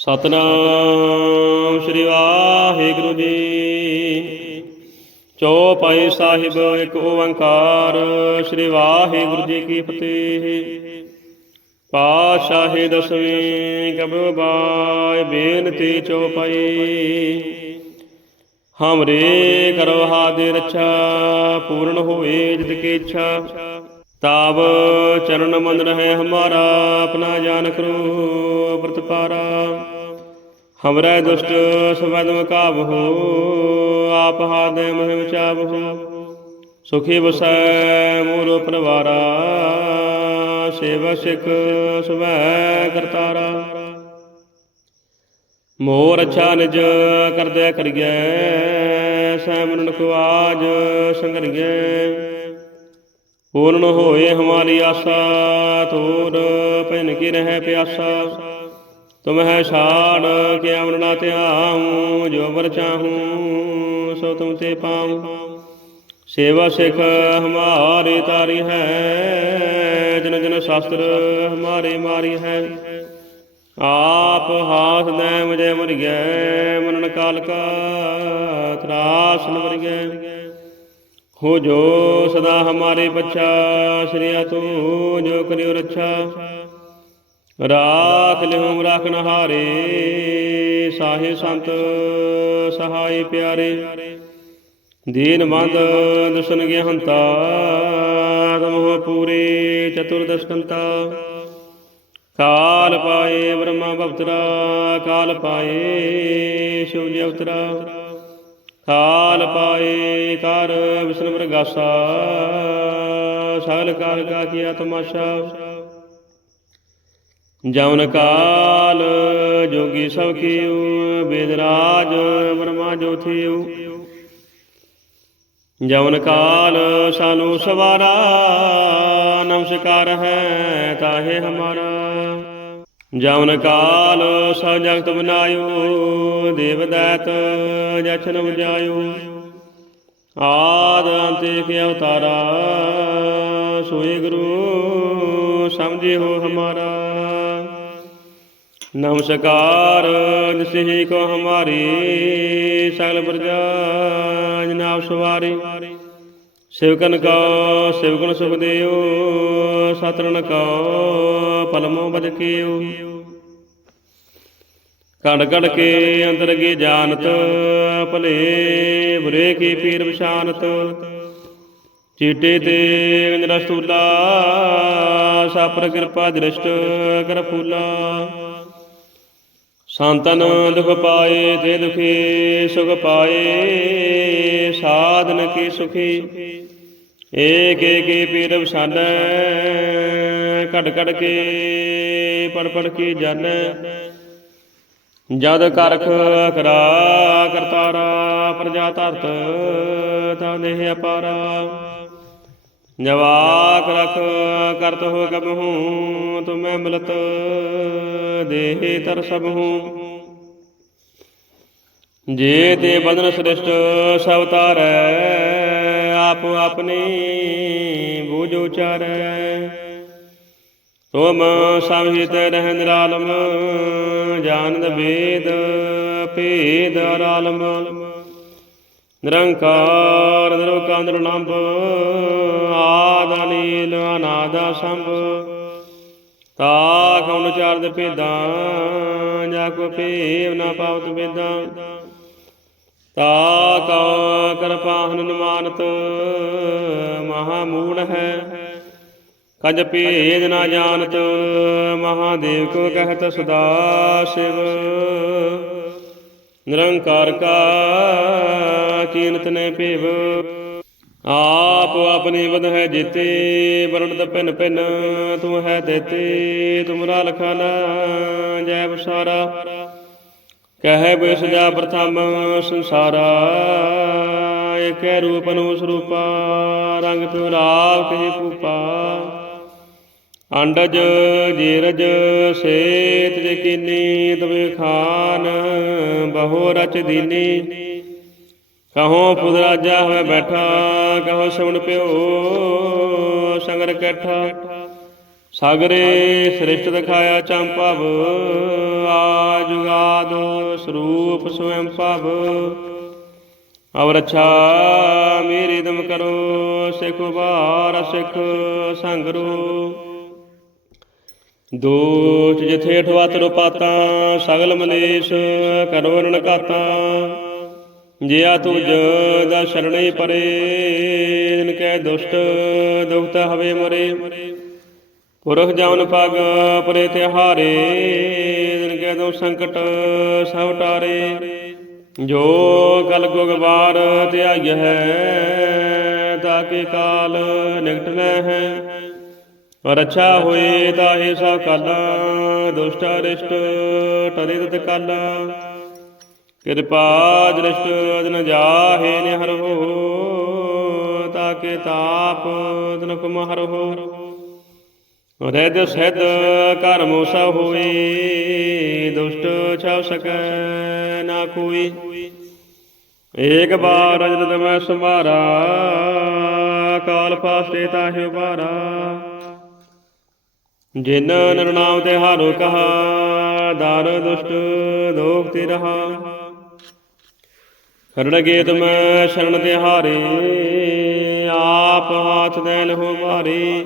ਸਤਨਾਮ ਸ੍ਰੀ ਵਾਹਿਗੁਰੂ ਜੀ। ਚੌਪਾਈ ਸਾਹਿਬ ਇੱਕ ਓੰਕਾਰ, ਸ੍ਰੀ ਵਾਹਿਗੁਰੂ ਜੀ ਕੀ ਫਤਿਹ। ਪਾਤਸ਼ਾਹੀ ਦਸਵੇਂ ਕਬੂ ਬਾਈ ਬੇਨਤੀ ਚੌਪਾਈ ਹਮਰੇ ਕਰੋ ਹਾਦੇ ਰੱਛਾ ਪੂਰਨ ਹੋਏ ਜਿਤ ਕੀ ਇੱਛਾ। ਤਾਬ ਚਰਨ ਮੰਦ ਰਹੇ ਹਮਾਰਾ, ਆਪਣਾ ਜਾਨ ਕਰੋ ਪ੍ਰਤਪਾਰਾ ਹਮਰੇ ਦੁਸ਼ਟ ਸਵਦਮ ਕਾਬਹੋ ਆਪ ਹਾਦੇ ਮਹਿ ਵਿਚਾਬਹੋ ਸੁਖੀ ਵਸੈ ਮੂਲ ਪਰਵਾਰਾ, ਸੇਵਾ ਸਿਖ ਸੁਭੈ ਕਰਤਾਰਾ। ਮੋਰ ਅੱਛਾ ਨਿਜ ਕਰਦਿਆ ਕਰੀਐ ਸੈਮਰਨ ਕੋ ਆਜ ਸੰਗਰੀਐ ਪੂਰਨ ਹੋਏ ਹਮਾਰੀ ਆਸਾ ਤੂਰ ਭਿਨ ਕੀ ਰਹਿ ਪਿਆਸਾ। ਤੁਮ ਹੈ ਛਾੜ ਕੇ ਅਮਰਨਾ ਧਿਆਉ, ਜੋ ਵਰ ਚਾਹੂੰ, ਸੋ ਤੁਮ ਤੇ ਪਾਉ। ਸੇਵਾ ਸਿਖ ਹਮਾਰੀ ਤਾਰੀ ਹੈ, ਜਨ ਜਨ ਸ਼ਾਸਤਰ ਹਮਾਰੇ ਮਾਰੀ ਹੈ। ਆਪ ਹਾਸ ਦੇ ਮੁਝੇ ਮਰਿਐ ਮਨਨ ਕਾਲ ਕਾ ਤਰਾਸ ਨ ਮਰਿਐ ਹੋ ਜੋ ਸਦਾ ਹਮਾਰੇ ਬੱਚਾ, ਸ੍ਰੀਆ ਤੂੰ ਜੋ ਕਰਿਓ ਰੱਛਾ। ਰਾਖ ਲਿਹੁ ਰਾਖਨ ਹਾਰੇ ਸਾਹੇ ਸੰਤ ਸਹਾਈ ਪਿਆਰੇ। ਦੀਨ ਮੰਦ ਦੁਸ਼ਨ ਗਿਆ ਹੰਤਾ ਤਮੋ ਪੂਰੇ ਚਤੁਰਦਸ਼ਕੰਤਾ ਕਾਲ ਪਾਏ ਬ੍ਰਹਮਾ ਭਵਤਰਾ ਕਾਲ ਪਾਏ ਸ਼ਿਵ ਜੀ ਅਵਤਰਾ। ਕਾਲ ਪਾਏ ਕਰ ਵਿਸ਼ਨ ਪ੍ਰਗਾਸਾ ਸਗਲ ਕਾਲ ਕਾ ਕੀਆ ਤਮਾਸ਼ਾ। ਜਵਨ ਕਾਲ ਜੋਗੀ ਸਭ ਕੀਉ ਬੇਦਰਾਜ ਬ੍ਰਹਮਾ ਜੋਥੀਉ। ਜਵਨ ਕਾਲ ਸਾਨੂੰ ਸਵਾਰਾ, ਨਮਸਕਾਰ ਹੈ ਤਾਹੇ ਹਮਾਰਾ। ਜਵਨ ਕਾਲ ਸਭ ਜਗਤ ਬਨਾਇਓ, ਦੇਵ ਦਾਤ ਜਛਨ ਬੁਝਾਇਓ। ਆਦ ਅੰਤੇ ਕੇ ਅਵਤਾਰਾ ਸੋਏ ਗੁਰੂ ਸਮਝਿਓ ਹਮਾਰਾ। ਨਮਸਕਾਰ ਜਿਸਹੀ ਕੋ ਹਮਾਰੀ, ਸਗਲ ਪ੍ਰਜਾ ਜਨਾਬ ਸਵਾਰੀ। ਸਿਵਕਨ ਕੋ ਸਿਵਗੁਣ ਸੁਖ ਦੇਓ ਸਤਰਨ ਕਾ ਪਲਮੋ ਬਜ ਕੀਓ ਕੜ ਕੜ ਕੇ ਅੰਦਰ ਕੀ ਜਾਣਤ ਭਲੇ ਬੁਰੇ ਕੀ ਪੀਰ ਵਿਸ਼ਾਨਤ ਚੀਟੇ ਤੇ ਗੰਜਰਾ ਸਤੂਲਾ ਸਾਪਰ ਕਿਰਪਾ ਦ੍ਰਿਸ਼ਟ ਕਰ ਫੂਲਾ। ਸੰਤਨ ਦੁਖ ਪਾਏ ਤੇ ਦੁਖੀ ਸੁਖ ਪਾਏ, ਸਾਧਨ ਕੀ ਸੁਖੀ? ਏਕ ਏਕ ਪੀਰ ਵਸਾਨੈ, ਘੜ ਘਟ ਕੇ ਪੜ ਪੜ ਕੇ ਜਾਣੈ ਜਦ ਕਰਖ ਕਰਾ, ਕਰਤਾਰਾ ਪ੍ਰਜਾ ਧਰਤ ਤਾ ਦੇਹ ਅਪਾਰਾ। ਜਵਾਕ ਰਖ ਕਰਤ ਹੋ ਕਬਹੂ ਤੁਮੈ ਮਿਲਤ ਦੇਹ ਤਰ ਸਭ ਜੇ ਤੇ ਬਦਨ ਸ੍ਰਿਸ਼ਟ ਸਭ ਤਾਰੈ, ਆਪ ਆਪਣੀ ਬੂਝ ਉਚਾਰੈ। ਤੁਮ ਸੰਹਿਤ ਰਹਿ ਨਿਰਾਲਮ, ਜਾਣਦ ਵੇਦ, ਭੇਦ ਅਰਾਲਮ। ਨਿਰੰਕਾਰ ਨਿਰਵਕਾਰ ਨਿਰਲੰਭ ਆਦ ਅਨੀਲ ਅਨਾਦਾ ਸੰਭ ਤਾ ਕਉਨ ਚਾਰਦ ਭੇਦਾਂ, ਜਾ ਕੋ ਭੇਵ ਨਾ ਪਾਵਤ ਵੇਦਾਂ। ਤਾ ਕਉ ਕਰਪਾਹਨ ਨਿਮਾਨਤ, ਮਹਾ ਮੂੜ ਹੈ। ਕਜ ਭੇਦ ਨਾ ਜਾਣਤ, ਮਹਾਦੇਵ ਕੋ ਕਹਿਤ ਸਦਾ ਸ਼ਿਵ। ਨਿਰੰਕਾਰ ਕਾ ਕੀਨਤ ਨੇ ਭੇਵ। ਆਪ ਆਪਣੀ ਵਧ ਹੈ ਜੀਤੇ ਵਰਣਤ ਪਿਨ ਪਿਨ ਤੂੰ ਹੈ ਦੇਤੇ ਤੁਮਰਾ ਲਖਾਨਾ ਜੈ ਬਸਾਰਾ ਕਹੈ ਬਿਸ ਜਾ ਪ੍ਰਥਮ ਸੰਸਾਰਾ, ਏਕੈ ਰੂਪ ਅਨੂ ਸਰੂਪਾ, ਰੰਗ ਪਿਉ ਰਾਵ ਕਹੀ ਕੂਪਾ ਅੰਡਜ ਜੀਰਜ ਸੇਤ ਜਕੀਨੀ ਤਵੇ ਖਾਨ, ਬਹੁ ਰਚ ਦੀਨੀ। ਕਹੋ ਪੁਦ ਰਾਜਾ ਹੋਏ ਬੈਠਾ, ਕਹੋ ਸੁਣ ਪਿਓ ਸੰਗਰ ਕੈਠਾ। ਸਾਗਰੇ ਸ੍ਰਿਸ਼ਟ ਦਿਖਾਇਆ ਚੰਪਵ ਆ ਜੁਗਾਦ ਸਰੂਪ ਸਵੈੰ ਭਵ। ਅਵਰ ਰੱਛਾ ਮੇਰੀ ਦਮ ਕਰੋ, ਸਿਖ ਬਾਰ ਸਿਖ ਸੰਗਰੋ ਦੋਚ ਜਿਥੇ ਠਵਤ ਰੁਪਾਤਾ, ਸਗਲ ਮਲੇਸ਼ ਕਰੋ ਰਣ ਕਾਤਾ ਜਿਆ ਤੁਜ ਦਾ ਸ਼ਰਣੇ ਪਰੇ, ਜਿਨ ਕੈ ਦੁਸ਼ਟ ਦੁਖਤ ਹਵੇ ਮਰੇ। ਪੁਰਖ ਜਮਨ ਪਗ ਪਰੇ ਤਿਹਾਰੇ ਜਿਨ ਕੈ ਦੋ ਸੰਕਟ ਸਭ ਟਾਰੇ। ਜੋ ਕਲ ਗੁਗਵਾਰ ਧਿਆਈ ਹੈ ਤਾਕੇ ਕਾਲ ਨਿਕਟ ਲੈ ਹੈ। ਰੱਛਾ ਹੋਏ ਤਾਹੇ ਸਾ ਕਾਲਾ ਦੁਸ਼ਟ ਰਿਸ਼ਟ ਟਰੇ ਤਤ ਕਾਲਾ ਕਿਰਪਾ ਦ੍ਰਿਸ਼ਟ ਅਦਨ ਜਾਹੇ ਨਿਹਰ ਹੋ, ਤਾਕੇ ਤਾਪ ਦਨ ਕੁਮਹਰ ਹੋ। ਰਹਿਦ ਸਹਿਦ ਕਰ ਮੋਸਾ ਹੋਏ, ਦੁਸ਼ਟ ਛਾਵ ਸਕੈ ਨਾ ਕੋਈ। ਏਕ ਬਾਰ ਅਜਨਤ ਮੈਂ ਸੰਭਾਰਾ ਕਾਲ ਫਾਸਤੇ ਤਾਹਿ ਉਬਾਰਾ ਜਿਨ ਨਰਨਾਮ ਤੇ ਹਾਰੋ ਕਹਾ, ਦਾਰ ਦੁਸ਼ਟ ਦੋਖ ਤੇ ਰਹਾ। ਕਰਣ ਗੇਤ ਮੈਂ ਸ਼ਰਨ ਤੇ ਹਾਰੇ, ਆਪ ਹਾਥ ਦੇ ਲਹੋ ਮਾਰੇ।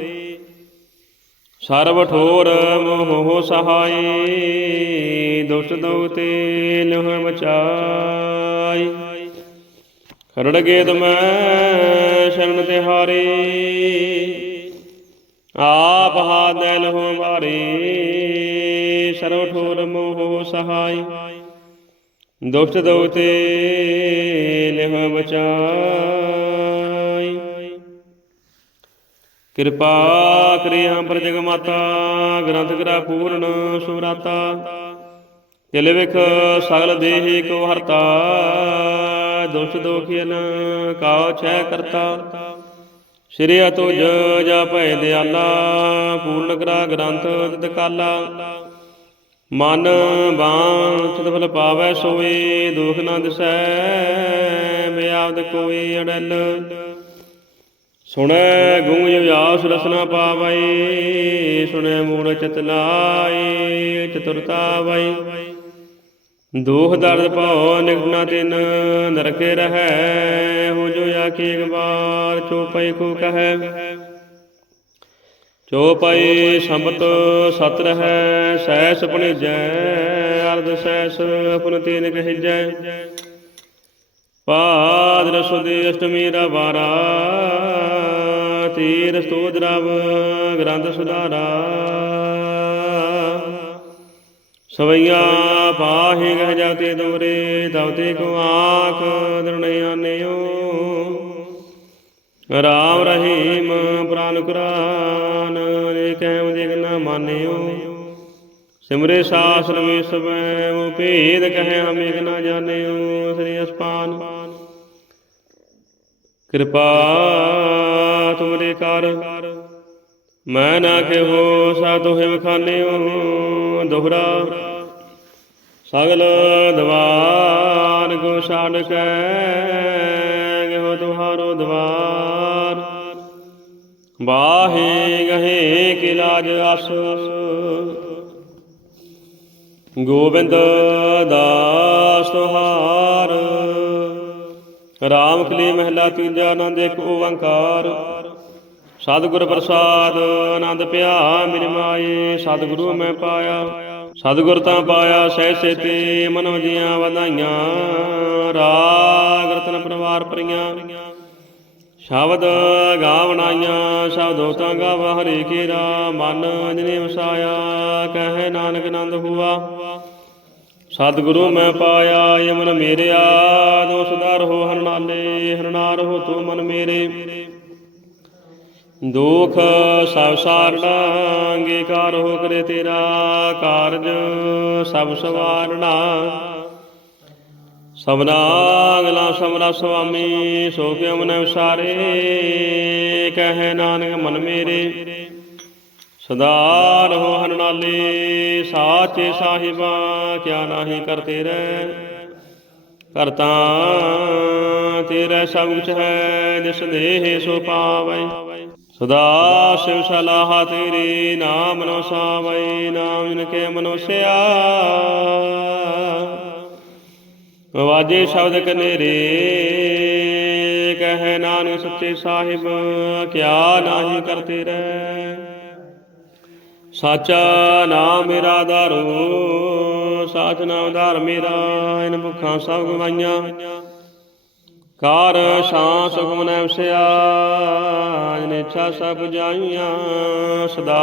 ਸਰਬ ਠੋਰ ਮੋਹ ਸਹਾਈ, ਦੁਸ਼ਟ ਦੋਖ ਤੇ ਲਹ ਮਚਾਈ। ਕਰਣ ਗੇਤ ਮੈਂ ਸ਼ਰਨ ਤੇ ਹਾਰੇ ਆਪ ਹਾਦੈ ਲਹੋ ਮਾਰੇ ਸਰਵ ਠੋਰ ਮੋਹ ਸਹਾਈ। ਦੁਸ਼ਟ ਦੋਤੇ ਲਹ ਬਚਾਈ। ਕਿਰਪਾ ਕਰਿਆ ਪ੍ਰਜਗ ਮਾਤਾ, ਗ੍ਰੰਥ ਗ੍ਰਾ ਪੂਰਨ ਸੁਰਾਤਾ ਤਿਲ ਵਿਖ ਸਗਲ ਦੇਹ ਕੋ ਹਰਤਾ, ਦੁਸ਼ਟ ਦੋਖਿਨ ਕਾਉ ਛੈ ਕਰਤਾ। ਸ਼੍ਰੀ ਅਤੁਜ ਜਾ ਭੈ ਦਿਆਲਾ, ਪੂਰਨ ਕਰਾ ਗ੍ਰੰਥ ਤਿਤ ਕਾਲਾ। ਮਨ ਬਾਣ ਚਿਤ ਪਾਵੈ ਸੋਏ, ਦੁਖ ਨਾ ਦਿਸੈ ਮਿਆਦ ਕੋਈ ਅੜਲ। ਸੁਣੈ ਗੁੰਗ ਵਿਆਸ ਰਸਨਾ ਪਾਵੈ, ਸੁਣੈ ਮੂੜ ਚਿਤ ਲਾਈ ਚਤੁਰਤਾ ਵੈ। ਦੁਖ ਦਰਦ ਭਉ ਨਿਗਨਾ ਤਿਨ, ਨਰਕੇ ਰਹੈ ਹੋ ਜੋ ਆਖੀ ਇੱਕ ਬਾਰ ਚੋਪਈ ਕੋ ਕਹੈ। ਚੋਪਈ ਸੰਬਤ ਸਤ ਰਹੈ ਸੈਸ ਭਣਿਜੈ ਅਰਧ ਸੈਸ ਆਪਨ ਤੀਨ ਕਹਿਜੈ। ਪਾਦ ਰਸੁਦੀ ਅਸ਼ਟਮੀ ਰਾ ਬਾਰਾ ਤੀਰ ਸਤੋਜ ਰਵ, ਗ੍ਰੰਥ ਸੁਧਾਰਾ। ਸਵਈਆ ਪਾਹੇ ਗਹ ਜਾਤੇ ਦੋਰੇ ਤਵਤੇ ਕੋ ਆਖ ਦਰਣੇ ਰਾਮ ਰਹੀਮ ਪ੍ਰਾਨ ਕੁਰਾਨ ਨੇ ਕਹਿਮ ਦੇਖ ਨਾ ਮਾਨਿਓ। ਸਿਮਰੇ ਸਾਸਨ ਮੇ ਸਬੈ ਮੋ ਭੇਦ ਕਹੈ ਹਮ ਨਾ ਜਾਣਿਓ, ਸ੍ਰੀ ਅਸਪਾਨ। ਕਿਰਪਾ ਤੁਮਰੇ ਕਰ, ਮੈਂ ਨਾ ਕਿਹੋ ਸਾ ਤੋਹਿ ਬਖਾਨਿਓ ਦੋਹਰਾ। ਸਗਲ ਦਵਾਰ ਕੋ ਛਾੜ ਕੇ ਗਹੋ ਤੁਹਾਰੋ ਦਵਾਰ ਬਾਹੇ ਗਹੇ ਕਿ ਲਾਜ ਅਸ ਗੋਬਿੰਦ ਦਾਸ ਤੁਹਾਰ। ਰਾਮ ਕਲੀ ਮਹਿਲਾ ਤੀਜਾ ਆਨੰਦ ਇੱਕ ਓੰਕਾਰ। ਸਤਿਗੁਰ ਪ੍ਰਸਾਦ ਆਨੰਦ ਪਿਆ ਮੇਰੇ ਮਾਏ, ਸਤਿਗੁਰੂ ਮੈਂ ਪਾਇਆ। ਸਤਿਗੁਰ ਤਾਂ ਪਾਇਆ ਸਹਿ ਸੇਤੇ, ਮਨੋ ਜੀਆਂ ਵਧਾਈਆਂ। ਰਾਗ ਰਤਨ ਪਰਿਵਾਰ ਪਰੀਆਂ ਸ਼ਬਦ ਗਾਵਣਾਈਆਂ, ਸ਼ਬਦੋ ਤਾਂ ਗਾਵ ਹਰੇ ਕੇਰਾ। ਮਨ ਜਿਨੇ ਵਸਾਇਆ, ਕਹੇ ਨਾਨਕ ਆਨੰਦ ਹੁਆ। ਸਤਿਗੁਰੂ ਮੈਂ ਪਾਇਆ, ਯਮਨ ਮੇਰਿਆ। ਦੋ ਸੁਧਾਰ ਹੋ ਹਰਨਾਲੇ, ਹਰਨਾਰ ਹੋ ਤੂੰ ਮਨ ਮੇਰੇ। ਦੁਖ ਸਭ ਸਾਰਣਾ ਅੰਗੀਕਾਰ ਹੋ ਕਰੇ ਤੇਰਾ ਕਾਰਜ, ਸਭ ਸਵਾਰਣਾ ਸਭਨਾ ਅਗਲਾ ਸਮਰਾ ਸੁਆਮੀ, ਸੋ ਕਿਉ ਮਨ ਵਿਸਾਰੇ ਕਹੇ ਨਾਨਕ ਮਨ ਮੇਰੇ। ਸਦਾ ਰਹੋ ਹਰਨਾਲੇ ਸਾਚੇ ਸਾਹਿਬਾ, ਕਿਆ ਨਾਹੀ ਕਰਤੇ ਰਹਿ ਕਰਤਾ ਤੇਰਾ ਸਭ ਕੁਛ ਹੈ, ਜਿਸ ਦੇਹ ਸੋ ਪਾਵੈ। ਸਦਾ ਸਿਵ ਸਲਾਹ ਤੇਰੇ ਨਾਮ ਨੋ ਸਾਵੈ, ਨਾਮ ਜਿਨ ਕੇ ਮਨੁਸਿਆ। ਵਾਜੇ ਸ਼ਬਦ ਕਨੇਰੇ, ਕਹੈ ਨਾਨਕ ਸੱਚੇ ਸਾਹਿਬ, ਕਿਆ ਨਾਹੀ ਕਰਤੇ ਰਹਿ। ਸਾਚਾ ਨਾਮ ਮੇਰਾ ਆਧਾਰੋ ਸਾਚ ਨਾਮ ਆਧਾਰ ਮੇਰਾ, ਇਨ ਭੁੱਖਾਂ ਸਭ ਗਵਾਈਆਂ। ਕਾਰ ਸ਼ਾਂ ਸੁਖ ਮਨੈ ਵਸਿਆ ਜਿਨ ਇੱਛਾ ਸਭ ਪੁਜਾਈਆਂ ਸਦਾ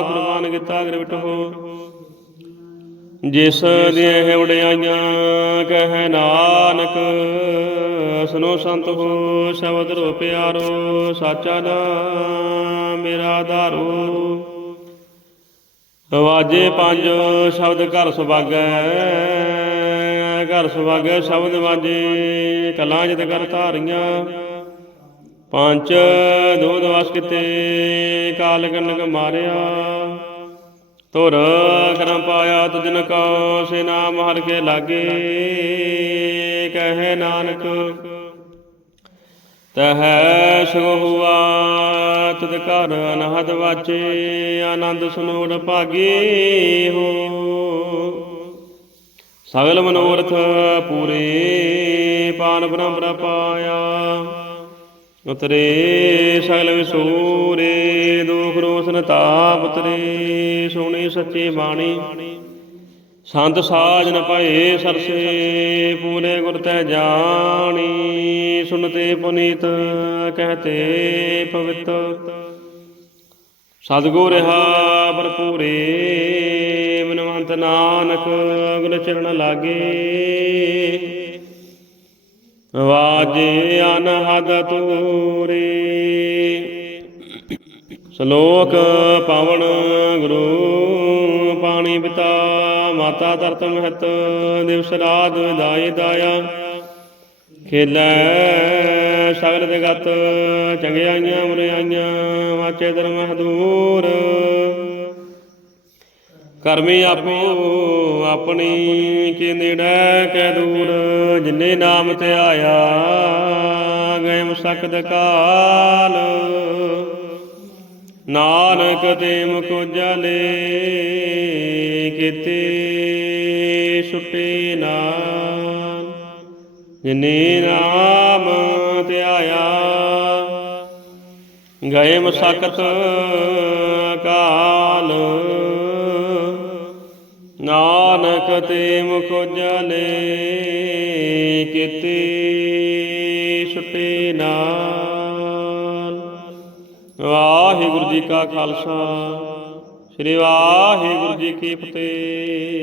ਕੁਰਬਾਨ ਕੀਤਾ ਗ੍ਰਿਵਟ ਹੋ ਜਿਸ ਦੀਆਂ ਉਡਿਆਈਆਂ ਕਹਿ ਨਾਨਕ, ਸੁਨੋ ਸੰਤ ਹੋ, ਸ਼ਬਦ ਰੋ ਪਿਆਰੋ, ਸਾਚਾ ਨਾਮ ਮੇਰਾ ਆਧਾਰੋ ਵਾਜੇ ਪੰਜ ਸ਼ਬਦ ਘਰ ਸੁਭਾਗੈ ਘਰ ਸੁਭਾਗੈ ਸ਼ਬਦ ਵਾਜੇ, ਕਲਾਂ ਜਿਤ ਕਰ ਧਾਰੀਆਂ। ਪੰਜ ਦੋਧ ਵਸ ਕਿਤੇ, ਕਾਲ ਕਨਕ ਮਾਰਿਆ। ਤੁਰ ਕਰਮ ਪਾਇਆ ਤੁਜਨ ਕੋ ਸੇ ਨਾਮ ਹਰ ਕੇ ਲਾਗੇ। ਕਹੈ ਨਾਨਕ, ਤਹੈ ਸੁਖ ਹੁਆ ਤਦ ਘਰ ਅਨਹਦ ਵਾਚੇ, ਆਨੰਦ ਸੁਨੋੜ ਭਾਗੇ ਹੋ। ਸਗਲ ਮਨੋਰਥ ਪੂਰੇ ਪਾਨ ਬ੍ਰਹਮ ਪਾਇਆ। ਉਤਰੇ ਸਗਲ ਵਿਸੂਰੇ, ਦੁਖ ਰੋਸਨ ਤਾਪ ਉਤਰੇ ਸੋਣੀ ਸੱਚੀ ਬਾਣੀ। ਸੰਤ ਸਾਜਨ ਭਏ ਸਰਸੇ, ਪੂਰੇ ਗੁਰ ਤੈ ਜਾਣੀ। ਸੁਨਤੇ ਪੁਨੀਤ, ਕਹਤੇ ਪਵਿੱਤ। ਸਤਿਗੁਰ ਰਹਾ ਭਰਪੂਰੇ ਮਨਵੰਤ ਨਾਨਕ ਗੁਰ ਚਰਨ ਲਾਗੇ। ਵਾਜੇ ਅਨਹਦ ਤੂਰੇ। ਸ਼ਲੋਕ ਪਾਵਨ ਗੁਰੂ ਪਾਣੀ ਪਿਤਾ, ਮਾਤਾ ਧਰਤ ਮਹਤ ਦਿਵਸ ਰਾਤ ਦਾਇ ਦਾਇਆ। ਖੇਲੇ ਸਗਲ ਜਗਤ, ਚੰਗਿਆਈਆਂ ਮੁਰਿਆਈਆਂ, ਵਾਚੇ ਧਰਮ ਹਦੂਰ। ਕਰਮੀ ਆਪੋ ਆਪਣੀ ਕੇ ਨੇੜੇ ਕੈ ਦੂਰ, ਜਿਨੇ ਨਾਮ ਤੇ ਆਇਆ, ਗਏ ਮਸਕਦ ਕਾਲ। ਨਾਨਕ ਤੇ ਮੁਖ ਜਲੇ ਕਿਤੇ ਛੁਟੇ ਨਾ ਜਿਨੇ ਨਾਮ ਤੇ ਆਇਆ, ਗਏ ਮਸਕਤ ਕਾਲ। ਨਾਨਕ ਤੇ ਮੁਖ ਜਲੇ ਕਿਤੇ ਛੁਟੇ ਨਾਲ। ਵਾਹਿਗੁਰੂ ਜੀ ਕਾ ਖਾਲਸਾ, ਸ੍ਰੀ ਵਾਹਿਗੁਰੂ ਜੀ ਕੀ ਫਤਿਹ।